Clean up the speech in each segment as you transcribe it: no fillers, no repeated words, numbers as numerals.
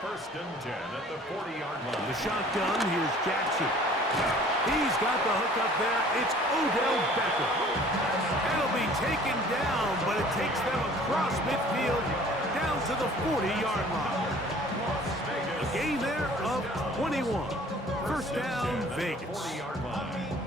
First and 10 at the 40-yard line. The shotgun, here's Jackson. He's got the hook up there. It's Odell Beckham. It'll be taken down, but it takes them across midfield down to the 40-yard line. A gain there of 21. First down, Vegas. 40-yard line.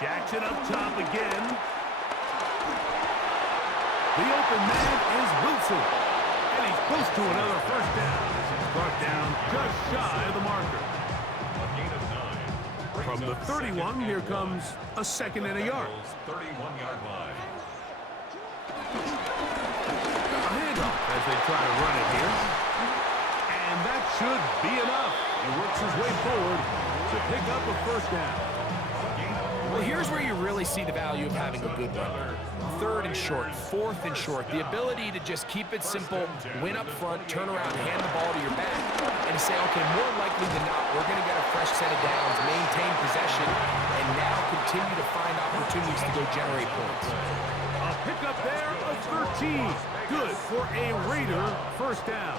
Jackson up top again. The open man is Wilson. And he's close to another first down as he's brought down just shy of the marker. A gain of 9. From the 31, here comes a second and a yard. 31-yard line. A handoff as they try to run it here. And that should be enough. He works his way forward to pick up a first down. Well, here's where you really see the value of having a good runner. Third and short, fourth and short. The ability to just keep it simple, win up front, turn around, hand the ball to your back, and say, okay, more likely than not, we're going to get a fresh set of downs, maintain possession, and now continue to find opportunities to go generate points. A pickup there of 13. Good for a Raider first down.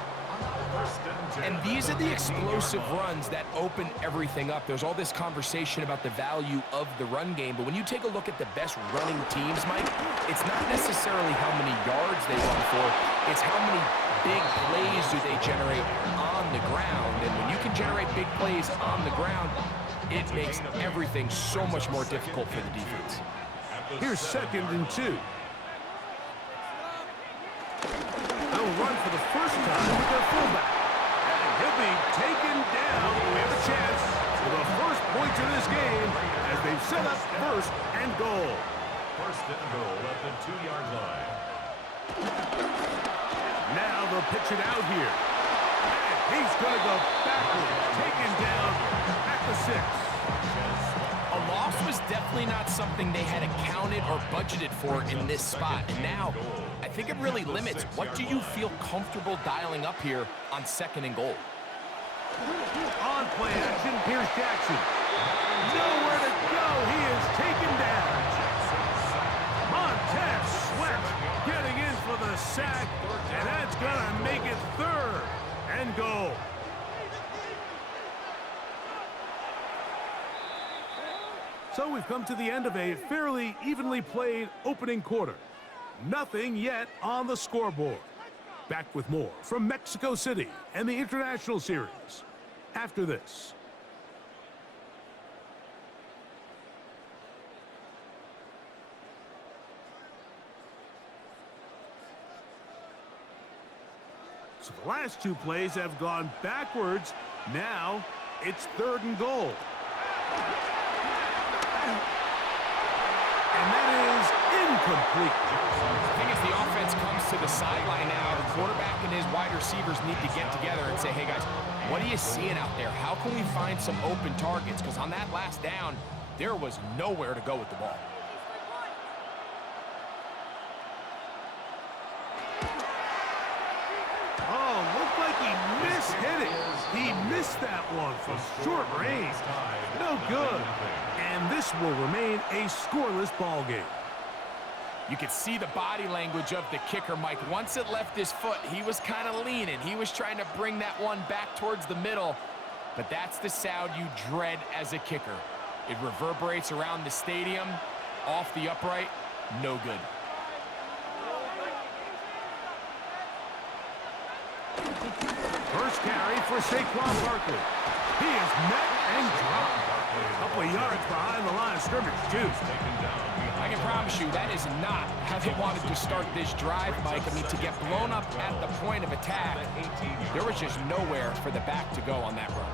And these are the explosive runs that open everything up. There's all this conversation about the value of the run game, but when you take a look at the best running teams, Mike, it's not necessarily how many yards they run for, it's how many big plays do they generate on the ground. And when you can generate big plays on the ground, it makes everything so much more difficult for the defense. Here's second and 2. They'll run for the first time with their fullback. And he'll be taken down. We have a chance for the first points of this game as they've set up first and goal. First and goal at the 2-yard line. Now they'll pitch it out here. And he's going to go backward, taken down at the 6. A loss was definitely not something they had accounted or budgeted for in this spot. And now, I think it really limits what do you feel comfortable dialing up here on second and goal. On play action, here's Jackson. Nowhere to go. He is taken down. Montez Sweat getting in for the sack, and that's going to make it third and goal. So we've come to the end of a fairly evenly played opening quarter. Nothing yet on the scoreboard. Back with more from Mexico City and the International Series after this. So the last two plays have gone backwards. Now it's third and goal. And that is incomplete. I think as the offense comes to the sideline now, the quarterback and his wide receivers need to get together and say, hey guys, what are you seeing out there? How can we find some open targets? Because on that last down, there was nowhere to go with the ball. Oh, looked like he mishit it. He missed that one from short range. No good. And this will remain a scoreless ball game. You could see the body language of the kicker, Mike. Once it left his foot, he was kind of leaning. He was trying to bring that one back towards the middle. But that's the sound you dread as a kicker. It reverberates around the stadium, off the upright, no good. First carry for Saquon Barkley. He is met and dropped. A couple of yards behind the line of scrimmage, too. I can promise you that is not how they wanted to start this drive, Mike. I mean, to get blown up at the point of attack, there was just nowhere for the back to go on that run.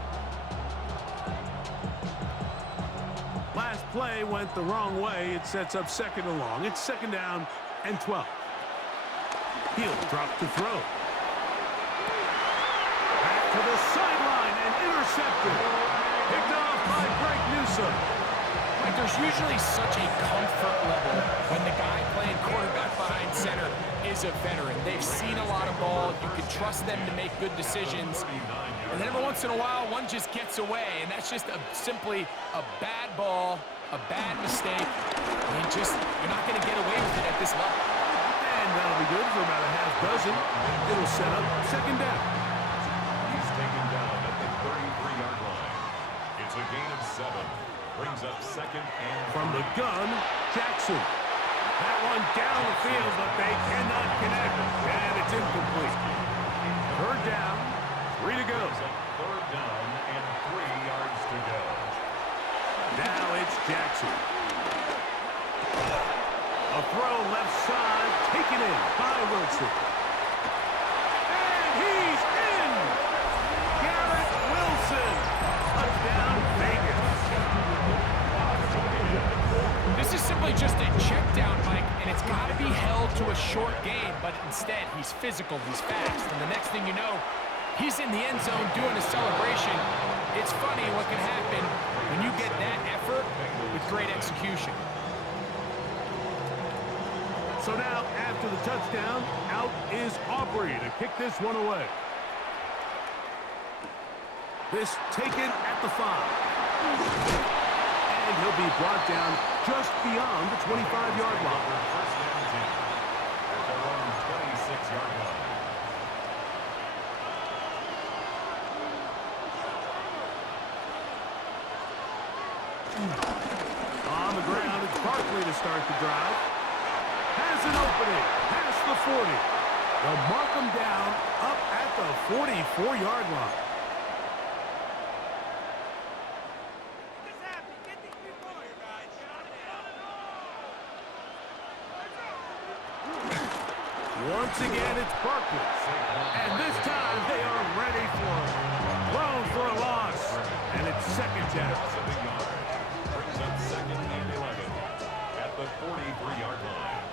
Last play went the wrong way. It sets up second and long. It's second down and 12. He'll drop to throw. Back to the sideline and intercepted. Picked off by Greg Newsome. Like, there's There's usually such a comfort level when the guy playing quarterback behind center is a veteran. They've seen a lot of ball. You can trust them to make good decisions. And then every once in a while, one just gets away, and that's just simply a bad ball, a bad mistake. You're not going to get away with it at this level. And that'll be good for about a half dozen. It'll set up second down. He's taken down at the 33-yard line. It's a gain of 7. Brings up second and From the gun, Jackson. That one down the field, but they cannot connect. And it's incomplete. Third down, 3 to go. third down and 3 yards to go. Now it's Jackson. A throw left side, taken in by Wilson. And he's in! Garrett Wilson. Touchdown, Vegas. This is simply just a check down, Mike, and it's got to be held to a short game, but instead he's physical, he's fast, and the next thing you know, he's in the end zone doing a celebration. It's funny what can happen when you get that effort with great execution. So now, after the touchdown, out is Aubrey to kick this one away. This taken at the 5. And he'll be brought down just beyond the 25-yard line. First down 2 at their own 26-yard line. On the ground, it's Barkley to start the drive. Has an opening past the 40. They'll mark him down up at the 44-yard line. Once again, it's Barkley. And this time, they are ready for him. Thrown for a loss. And it's second down. Brings up second and 11 at the 43-yard line.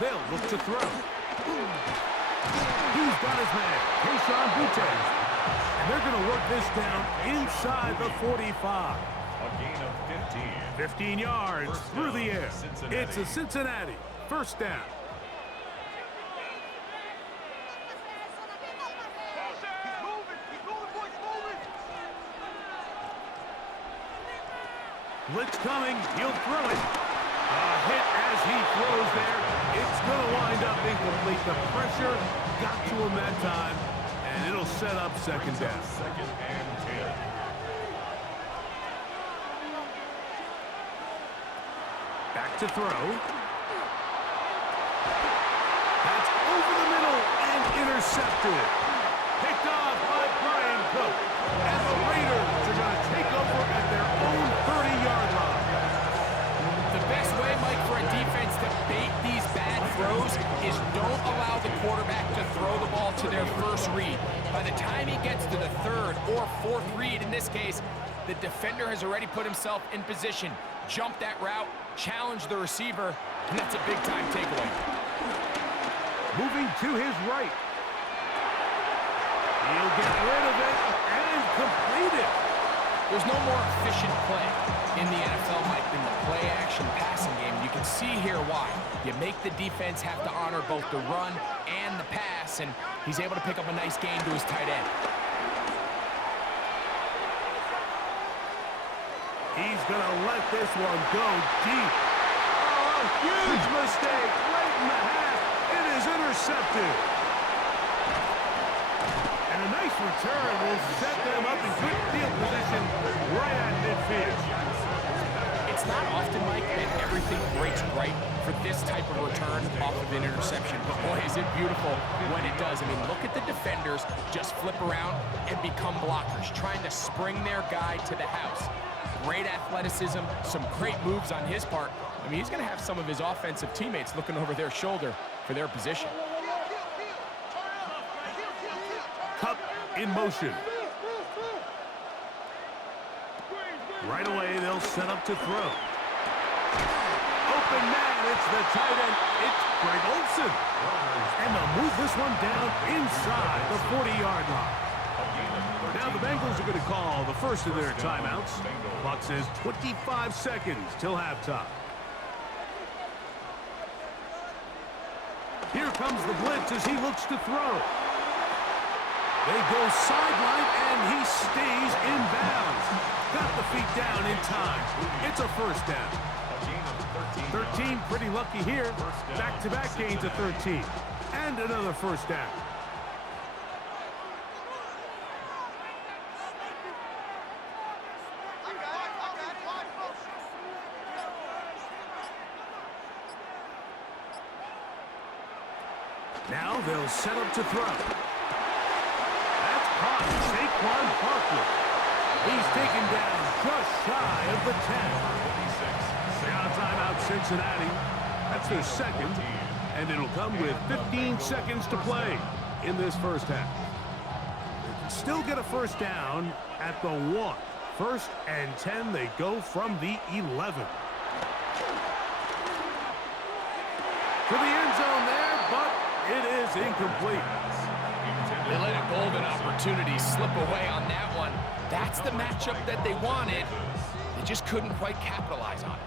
They'll look to throw. He's got his man, Kayshon Boutte. And they're going to work this down inside the 45. A gain of 15. 15 yards through the air. It's a Cincinnati first down. Blitz coming. He'll throw it. A hit as he throws there. It's going to wind up incomplete. The pressure got to him that time, and it'll set up second down. Second and 10. Back to throw. That's over the middle and intercepted. Picked off by Brian Cook. And the Raiders are going to take over at their own 30-yard line. The best way, Mike, for a defense to bait these bad throws is don't allow the quarterback to throw the ball to their first read. By the time he gets to the third or fourth read, in this case, the defender has already put himself in position, jump that route, challenge the receiver, and that's a big-time takeaway. Moving to his right. He'll get rid of it and complete it. There's no more efficient play in the NFL, Mike, than the play-action passing game. You can see here why. You make the defense have to honor both the run and the pass, and he's able to pick up a nice gain to his tight end. He's going to let this one go deep. Oh, a huge mistake late in the half. It is intercepted. And a nice return will set them up in good field position right at midfield. It's not often, Mike, that everything breaks right for this type of return off of an interception. But boy, is it beautiful when it does. I mean, look at the defenders just flip around and become blockers, trying to spring their guy to the house. Great athleticism, some great moves on his part. I mean, he's going to have some of his offensive teammates looking over their shoulder for their position. Cup in motion. Right away, they'll set up to throw. Open man, it's the tight end. It's Greg Olsen. And they'll move this one down inside the 40-yard line. Now Now the Bengals are going to call the first of their timeouts. Clock says 25 seconds till halftime. Here comes the blitz as he looks to throw. They go sideline, and he stays in bounds. Got the feet down in time. It's a first down. 13, pretty lucky here. Back-to-back gains of 13. And another first down. Now they'll set up to throw. That's caught. Saquon Barkley. He's taken down just shy of the 10. Now timeout Cincinnati. That's their second. And it'll come with 15 seconds to play in this first half. They can still get a first down at the 1. First and 10, they go from the 11. To the end zone there, but it is incomplete. They let a golden opportunity slip away on that one. That's the matchup that they wanted. They just couldn't quite capitalize on it.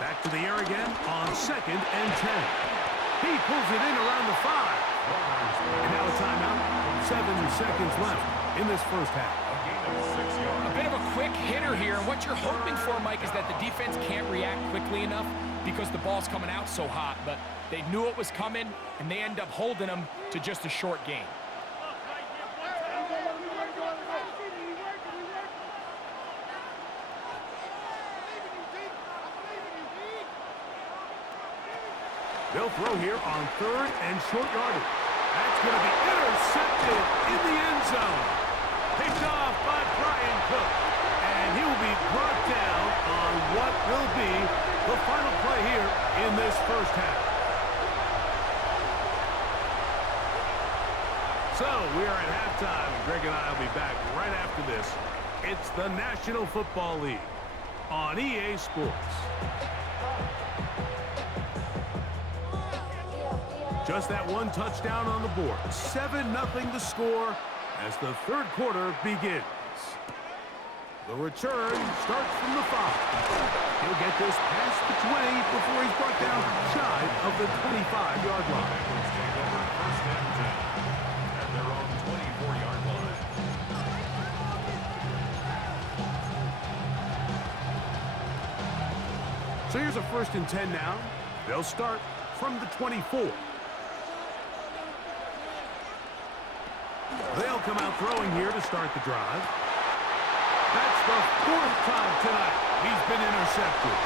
Back to the air again on second and 10. He pulls it in around the 5. And now a timeout. 7 seconds left in this first half. A bit of a quick hitter here. What you're hoping for, Mike, is that the defense can't react quickly enough because the ball's coming out so hot. But they knew it was coming, and they end up holding them to just a short gain. They'll throw here on third and short yardage. That's going to be intercepted in the end zone. Picked off by Brian Cook. And he will be brought down on what will be the final play here in this first half. So we are at halftime, and Greg and I will be back right after this. It's the National Football League on EA Sports. Just that one touchdown on the board. 7-0 the score as the third quarter begins. The return starts from the 5. He'll get this past the 20 before he's brought down shy of the 25-yard line. First and 10 at their own 24-yard line. So here's a first and 10 now. They'll start from the 24. They'll come out throwing here to start the drive. That's the 4th time tonight he's been intercepted.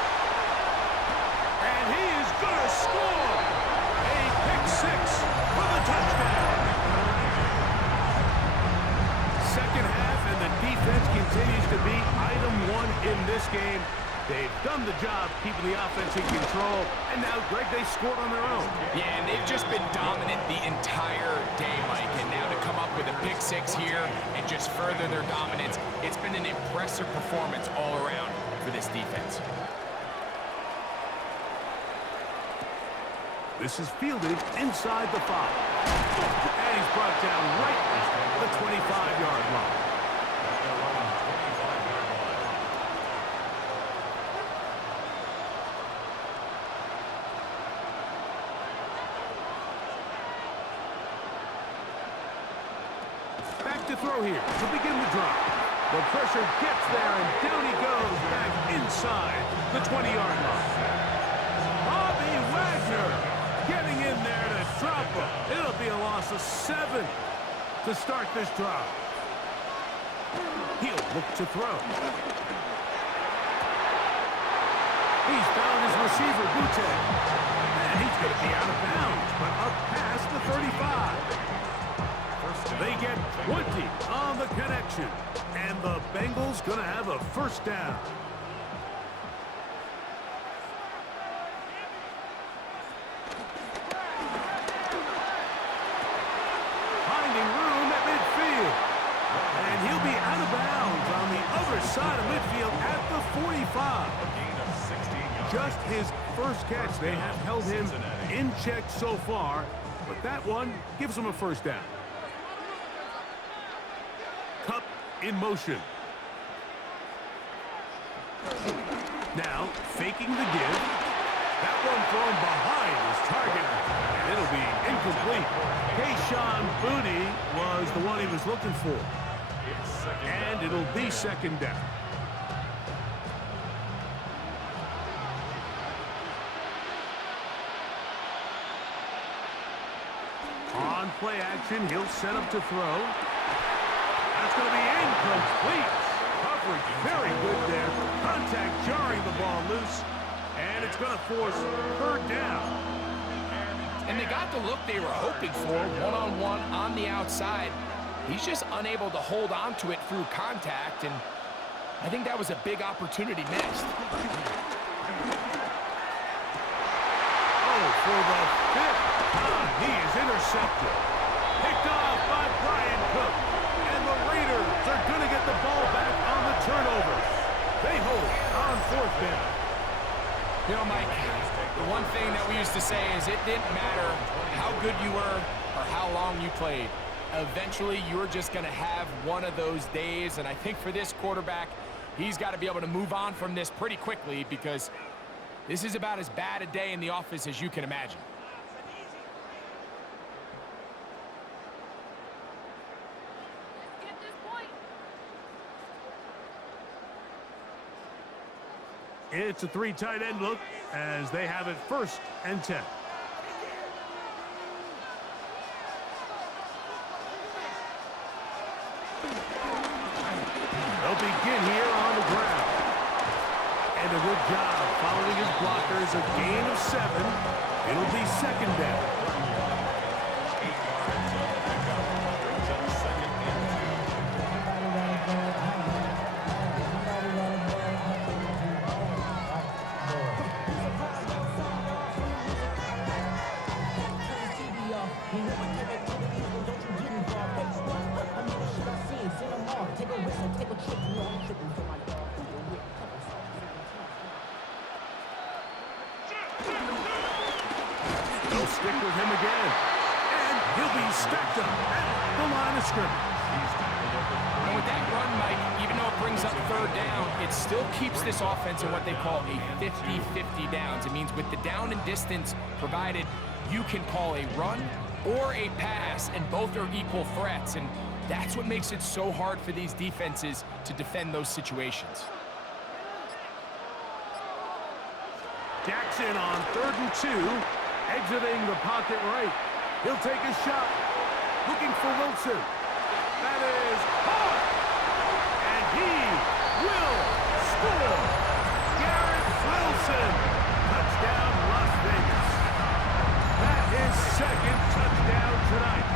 And he is going to score a pick-6 for the touchdown. Second half, and the defense continues to be item 1 in this game. They've done the job keeping the offense in control, and now, Greg, they scored on their own. Yeah, and they've just been dominant the entire day, Mike. And now to come up with a pick-6 here and just further their dominance, it's been an impressive performance all around for this defense. This is fielded inside the 5. And he's brought down right at the 25-yard line. To throw here to begin the drive. The pressure gets there, and down he goes back inside the 20-yard line. Bobby Wagner getting in there to drop him. It'll be a loss of 7 to start this drive. He'll look to throw. He's found his receiver, Butte. And he's going to be out of bounds, but up past the 35. They get 20 on the connection, and the Bengals going to have a first down. Finding room at midfield, and he'll be out of bounds on the other side of midfield at the 45. Just his first catch. They have held him in check so far, but that one gives them a first down. Kupp in motion. Now, faking the give. That one thrown behind his target, and it'll be incomplete. Kayshon Boutte was the one he was looking for. And it'll be second down. On play action, he'll set up to throw. That's going to be incomplete. Coverage very good there. Contact jarring the ball loose. And it's going to force third down. And they got the look they were hoping for, one-on-one on the outside. He's just unable to hold on to it through contact, and I think that was a big opportunity missed. Oh, for the fifth time, he is intercepted. Picked off by Bryan Cook. And the Raiders are going to get the ball back on the turnover. They hold on fourth down. You know, Mike, the one thing that we used to say is it didn't matter how good you were or how long you played. Eventually, you're just going to have one of those days, and I think for this quarterback, he's got to be able to move on from this pretty quickly because this is about as bad a day in the office as you can imagine. It's a three tight end look as they have it 1st and 10. They'll begin here on the ground. And a good job following his blockers. A gain of 7. It'll be second down. They'll stick with him again. And he'll be stacked up at the line of scrimmage. And with that run, Mike, even though it brings up third down, it still keeps this offense in what they call a 50-50 downs. It means with the down and distance provided, you can call a run or a pass, and both are equal threats. And that's what makes it so hard for these defenses to defend those situations. Jackson on 3rd and 2, exiting the pocket right. He'll take a shot, looking for Wilson. That is caught, and he will score. Garrett Wilson, touchdown Las Vegas. That is 2nd touchdown tonight.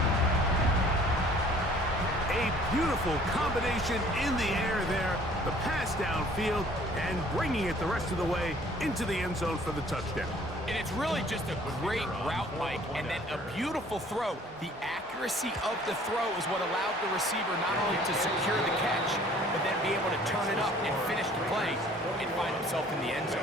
A beautiful combination in the air there, the pass downfield, and bringing it the rest of the way into the end zone for the touchdown. And it's really just a great route, Mike, and then a beautiful throw. The accuracy of the throw is what allowed the receiver not only to secure the catch, but then be able to turn it up and finish the play and find himself in the end zone.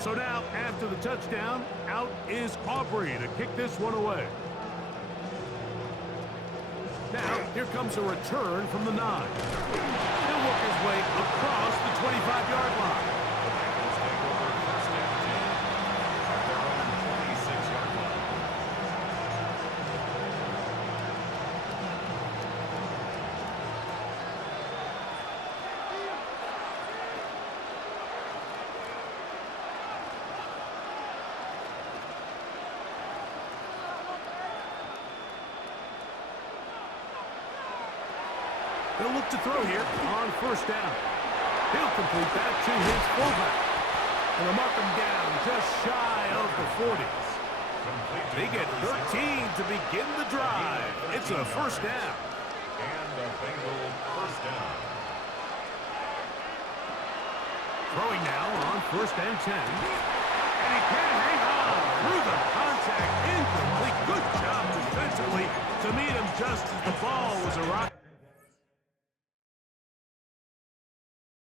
So now, after the touchdown, out is Aubrey to kick this one away. Now, here comes a return from the 9. He'll work his way across the 25-yard line. They'll look to throw here on 1st down. He'll complete that to his fullback. And they'll mark him down just shy of the 40s. They get 13 to begin the drive. It's a 1st down. And the Bengal 1st down. Throwing now on 1st and 10. And he can't hang on through the contact. Incomplete. Good job defending. defensively to meet him just as the ball was arriving.